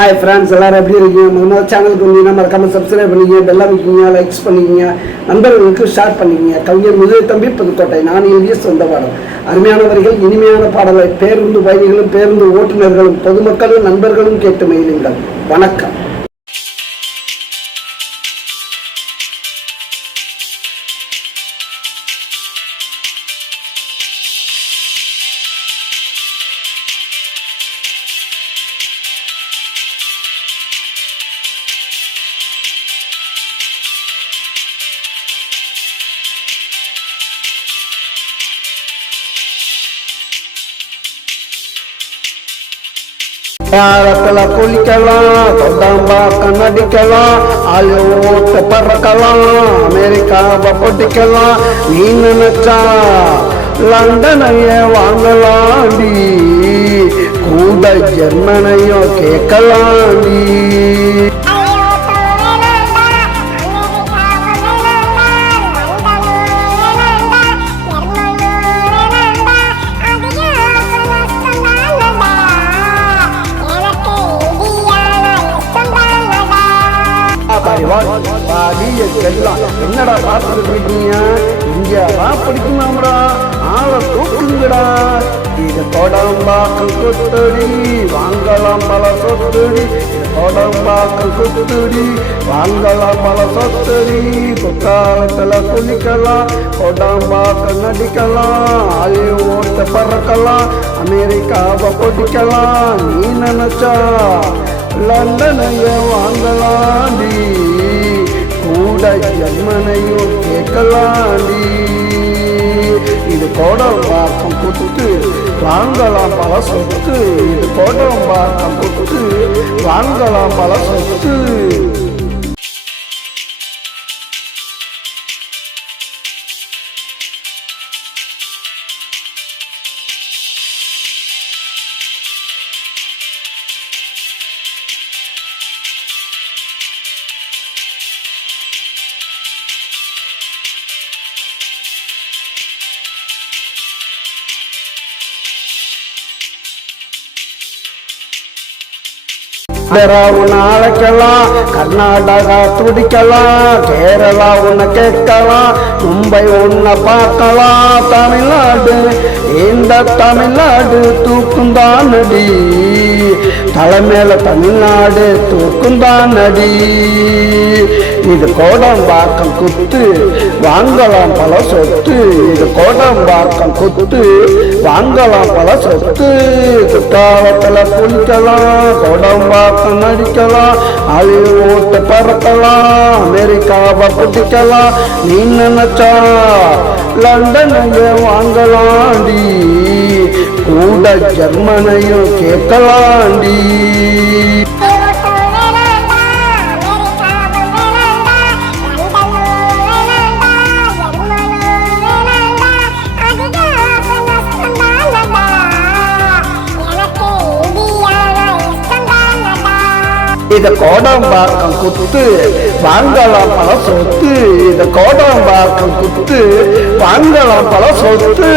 Hi friends எல்லாரும் எப்படி இருக்கீங்க? நம்ம சேனலுக்கு வந்தீங்கன்னா மறக்காம சப்ஸ்கிரைப் பண்ணிக்கங்க பெல் அமைக்கிங்க லைக்ஸ் பண்ணிக்கிங்க நண்பர்களுக்கு ஷேர் பண்ணிக்கிங்க. கவிஞர் முதுகு தம்பி புதுக்கோட்டை நான் எழுதிய சொந்த பாடம். அருமையானவர்கள் இனிமையான பாடலை பேருந்து பயணிகளும் பேருந்து ஓட்டுநர்களும் பொதுமக்களும் நண்பர்களும் கேட்டு மகிழுங்கள். வணக்கம். பாரத்தில் குளிக்கலாம் கொண்டாம்பா கண்ணடிக்கலாம் ஆளு ஓட்டு பறக்கலாம் அமெரிக்காவை பொட்டிக்கலாம் நீ நினைச்சா லண்டனைய வாங்கலாண்டி கூட ஜெர்மனையும் கேட்கலாண்டி. என்னடா பார்த்துட்டு இருக்கீங்க இங்க தான் பிடிக்குமாம்டா ஆளை தூக்குங்கடா இது தொடம்பாக்கு குத்துடி வாங்கலாம் பல சொத்துடி தொடம்பாக்கு தொடம்பாக்கம் குத்துடி வாங்கலாம் பல சொத்துடி குத்தாலத்துல குளிக்கலாம் கொடம்பாக்கம் நடிக்கலாம் ஆளி ஓட்ட பறக்கலாம் அமெரிக்காவை பிடிக்கலாம் நீ நினைச்சா லண்டனைய வாங்கலாண்டி. கூட ஜெர்மனையும் கேட்கலாண்டி. இது கோடம்பாக்கம் கொடுத்து வாங்கலாம் பல சொத்து. இது கோடம்பாக்கம் கொடுத்து வாங்கலாம் பல சொத்து. உன்னை அழைக்கலாம் கர்நாடகா துடிக்கலாம் கேரளா உன்னை கேட்கலாம் மும்பை உன்னை பார்க்கலாம். தமிழ்நாடு இந்த தமிழ்நாடு தூக்குந்தான் நடி தலைமையில தமிழ்நாடு தூக்குந்தான் நடி இது கோடம்பாக்கம் குத்து வாங்கலாம் பல சொத்து. இது கோடம்பாக்கம் குத்து வாங்கலாம் பல சொத்து. குற்றாலத்துல குளிக்கலாம் கோடம்பாக்கம் நடிக்கலாம் ஓட்டு பறக்கலாம் அமெரிக்காவை பிடிக்கலாம். நீ நினைச்சா லண்டனைய வாங்கலாண்டி. கூட ஜெர்மனையும் கேட்கலாண்டி. இது கோடம்பாக்கம் குத்து வாங்கலாம் பல சொத்து. இது கோடம்பாக்கம் குத்து வாங்கலாம் பல சொத்து.